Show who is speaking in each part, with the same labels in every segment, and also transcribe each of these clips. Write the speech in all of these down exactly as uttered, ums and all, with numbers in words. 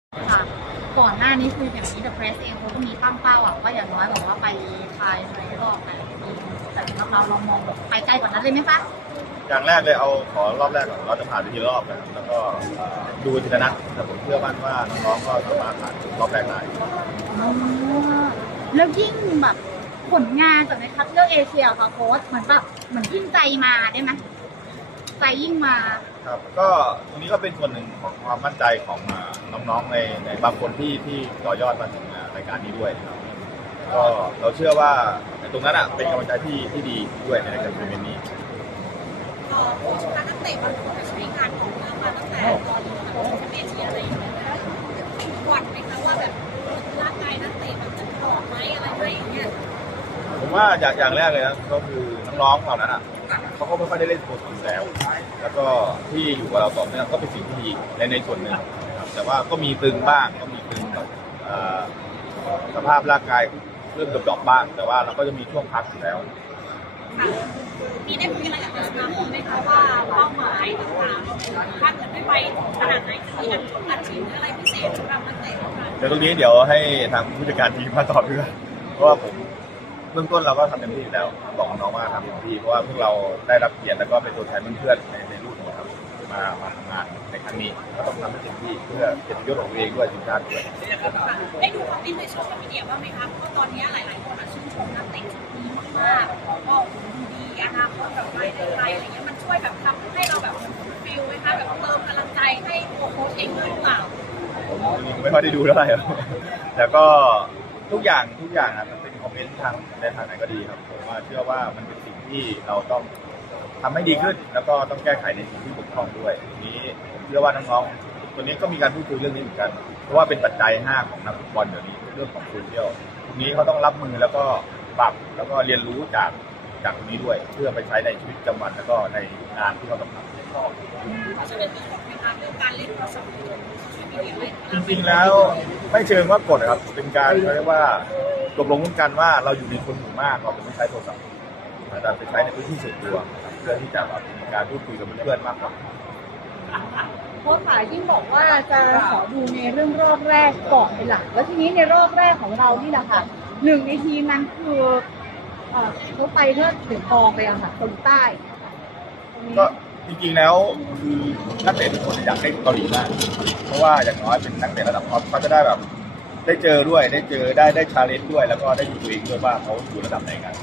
Speaker 1: ค่ะก่อนหน้านี้คืออย่างนี้ The Press เองเขาก็มีตั้งเป้าอะว่าอย่างน้อยแบบว่าไปภายในรอบแปดปีแต่สำหรับเราเรามองแบบไปไกลกว่านั้นเลยไหมคะ
Speaker 2: อย่างแรกเลยเอาขอรอบแรกก่อนเราจะผ่านไปทีละรอบนะครับแล้วก็ดูทีละนัดแต่ผมเชื่อมั่นว่าน้องๆก็สามารถผ่านรอบแรกได้
Speaker 1: อ๋อแล้วยิ่งแบบผลงานจากในคัดเลือกเอเชียค่ะโค้ชเหมือนแบบเหมือนยิ่งใจมาได้ไหมใจยิ่งมา
Speaker 2: ครับก็ตรงนี้ก็เป็นส่วนหนึ่งของความมั่นใจของน้องๆในในบางคนที่ที่ต่อยอดมาถึงรายการนี้ด้วยนะครับก็เราเชื่อว่าตรงนั้นอ่ะเป็นกำลังใจที่ที่ดีด้วยในรายการทัวร์นาเมนต์นี้
Speaker 3: โค้ชคะนักเตะบางคนใช้งานของเรามาตั้งแต่ตอนแบบแชมเปี้ยนชิพอะไรอย่างเงี้ยหวั่นไหมคะว่าแบบร่างกายนักเตะแบบจะถอดไหมอะไรไหมอย่างเงี้ย
Speaker 2: ผมว่าอย่างอย่างแรกเลยนะก็คือน้องๆเหล่านั้นอ่ะเขาก็ไม่ค่อยได้เล่นโปรตีนแล้วแล้วก็ที่อยู่กับเราต่อเนื่องก็เป็นสิ่งที่ดีในในส่วนหนึ่งนะครับแต่ว่าก็มีตึงบ้างก็มีตึงกับสภาพร่างกายเริ่มดรอปบ้างแต่ว่าเราก็จะมีช่วงพักอยู่แล้ว
Speaker 3: มีได้คุยอะไรกับสมาคมไหมคะว่าเป้าหมายต่างๆถ้าเกิดได้ไปขนาดไหนจะมีอันชิมอะไรพิเศษสำหรับนักเตะ
Speaker 2: เดี๋ยวตรงนี้เดี๋ยวให้ทางผู้จัดการทีมมาตอบด้วยเพราะว่าผมเบื้องต้นเราก็ทำเต็มที่แล้วบอกน้องว่าทำเต็มที่เพราะว่าพวกเราได้รับเกียรติแล้วก็เป็นตัวแทนเพื่อนๆในในรุ่นนะครับมามาทำงานในครั้งนี้ก็ต้องทำให้เต็มที่เพื่อเกียรติยศของตัวเองด้วยทีมชาติด้วย
Speaker 3: ได้ดูคอมเมนต์ในโซเชียลมีเดียบ้างไหมคะเพราะตอนนี้หลายๆคนชื่นชมนักเตะชุดนี้มากๆก็ดูดีอนาคตแบบไปได้ไกลอะไรเงี้ยมันช่วยแบบทำให้เราแบบฟิลไหมคะแบบเติมกำลังใจให้ตัวโค้ชเองด้วยหรือเปล่า
Speaker 2: ผมไม่ค่อยได้ดูเท่าไหร่แต่ก็ทุกอย่างทุกอย่างนะมันเป็นคอมเมนต์ทางในทางไหนก็ดีครับผมว่าเชื่อว่ามันเป็นสิ่งที่เราต้องทำให้ดีขึ้นแล้วก็ต้องแก้ไขในสิ่งที่บกพร่องด้วยทีนี้ผมเชื่อว่าน้องๆตัวนี้ก็มีการพูดคุยเรื่องนี้เหมือนกันเพราะว่าเป็นปัจจัยห้าของนักฟุตบอลเดี๋ยวนี้เรื่องของโซเชียลทีนี้เขาต้องรับมือแล้วก็ปรับแล้วก็เรียนรู้จากจากตรงนี้ด้วยเพื่อไปใช้ในชีวิตประจำวันแล้วก็ในงานที่เขาต้องทำ
Speaker 3: เพราะฉะนั้นมีกฎไหมคะเรื่องการเล่นโทรศัพท์
Speaker 2: จริงๆแล้วไม่เชิงว่ากฎนะครับเป็นการเรียกว่าตกลงร่วมกันว่าเราอยู่ในคนหมู่มากเราจะไม่ใช้โทรศัพท์แต่ไปใช้ในพื้นที่ส่วนตัวเพื่อที่จะแบบมีการพูดคุยกับเพื่อนๆมากกว่า
Speaker 1: โค้ชขายิ่งบอกว่าจะขอดูในเรื่องรอบแรกก่อนเป็นหลักแล้วทีนี้ในรอบแรกของเรานี่แหละค่ะหนึ่งในทีมนั้นคือเขาไปเพื่อถึงทองไปอะค่ะเกาหลีใต้
Speaker 2: ก็จริงๆแล้วคือนักเตะทุกคนอยากเล่นเกาหลีมากเพราะว่าอย่างน้อยเป็นนักเตะระดับท็อปเขาจะได้แบบได้เจอด้วยได้เจอได้ได้ชาเลนจ์ด้วยแล้วก็ได้ดูตัวเองด้วยว่าเขาอยู่ระดับไหนกัน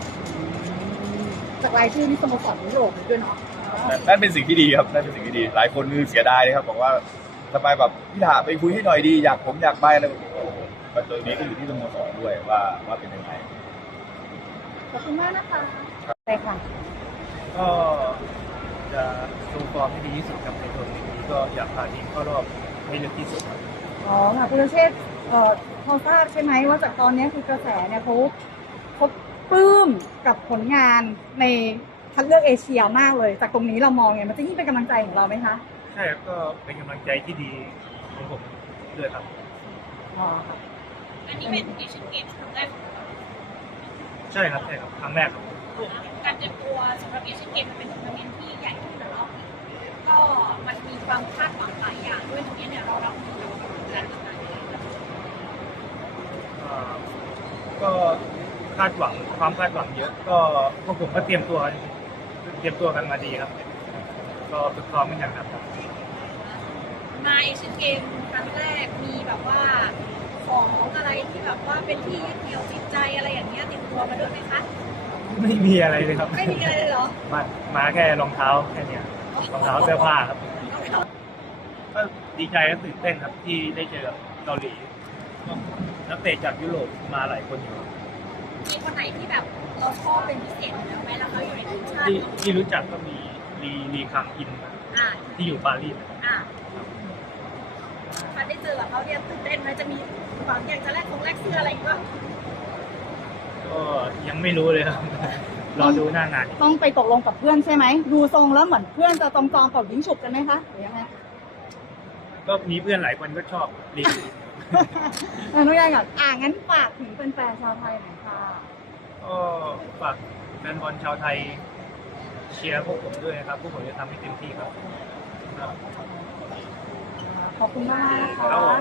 Speaker 1: จากรายชื่อที่สโมสรยุโรปด้วยเนาะ
Speaker 2: นั่นเป็นสิ่งที่ดีครับนั่นเป็นสิ่งที่ดีหลายคนคือเสียดายเลยครับบอกว่าทำไมแบบพี่ถาไปคุยให้หน่อยดีอยากผมอยากไปอะไรแบบตัวนี้ก็อยู่ที่สโมสรด้วยว่าว่าเป็นยังไง
Speaker 1: ขอบคุณมากนะคะใช่ค่ะ
Speaker 4: ก็จะโชว์ฟอร์มให้ดีที่สุดกับในทัวร์นาเมนต์นี้ก็อยากพาทีมเข้ารอบให้ลึกที่สุด
Speaker 1: อ๋อค่ะคุณเชษฐ์เอ่อพอทราบใช่ไหมว่าจากตอนนี้คือกระแสเนี่ยเขาเขาปลื้มกับผลงานในคัดเลือกเอเชียมากเลยจากตรงนี้เรามองไงมันจะยิ่งเป็นกำลังใจของเราไหมคะ
Speaker 4: ใช่ก็เป็นกำลังใจที่ดีของผมด้วยครับ
Speaker 1: อ๋อค่ะ
Speaker 3: อันนี้เป็นเอเชียนเกมครั้งแรก
Speaker 4: ใช่ครับใช่ครับครั้งแรกครับ
Speaker 3: การเตรียมตัวสำหรับเอเชียนเกมมันเป็นทัวร์นาเมนต์ที่ใหญ่ที่สุดแล้วก็มันมีความคาดหวังหลายอย่างด้วยตรงนี้เนี่ยเรารับมือกับการทำงาน
Speaker 4: ก็คาดหวังความคาดหวังเยอะก็พวกผมก็เตรียมตัวเตรียมตัวกันมาดีครับก็ฝึกซ้อมกันอย่างหนักครับ
Speaker 3: มาเอเชียนเกมครั้งแรกมีแบบว่าของอะไรที่แบบว่าเป็นที่ยึดเหนี่ยวจิตใจอะไรอย่างเงี้ยติดตัวมาด้วยไหมคะ
Speaker 4: ไม่มีอะไรเลยครับ
Speaker 3: ไม่มีอะไรเลยเหรอ
Speaker 4: มามาแค่รองเท้าแค่นี้รองเท้าเสื้อผ้าครับก็ดีใจและตื่นเต้นครับที่ได้เจอกับเกาหลีนักเตะจากยุโรปมาหลายคนอยู่
Speaker 3: มีคนไหนที่แบบเราชอบเป็นพิเศษไหมแล้วเขาอยู่ในทีมชาติ
Speaker 4: ที่รู้จักก็มีลีลีคังอินที่อยู่ปารีส
Speaker 3: มาได้เจอกับเขาเนี่ยตื่นเต้นไหมจะมีหวังอยากจะแลกของแลกเสื้ออะไรอีกบ้าง
Speaker 4: ก็ยังไม่รู้เลยครับรอดูหน้างาน
Speaker 1: ต้องไปตกลงกับเพื่อนใช่ไหมดูทรงแล้วเหมือนเพื่อนจะจองจองกับยิงฉุบกันไหมคะหรือยังไง
Speaker 4: ก็มีเพื่อนหลายคนก็ชอบลี
Speaker 1: อนุญาตก่อนอ่างั้นฝากถึงแฟนๆชาวไทยหน่อยค่ะ
Speaker 4: ก็ฝากแฟนบอลชาวไทยเชียร์พวกผมด้วยนะครับพวกผมจะทำให้เต็มที่ครับ
Speaker 1: ขอบคุณมากนะคะ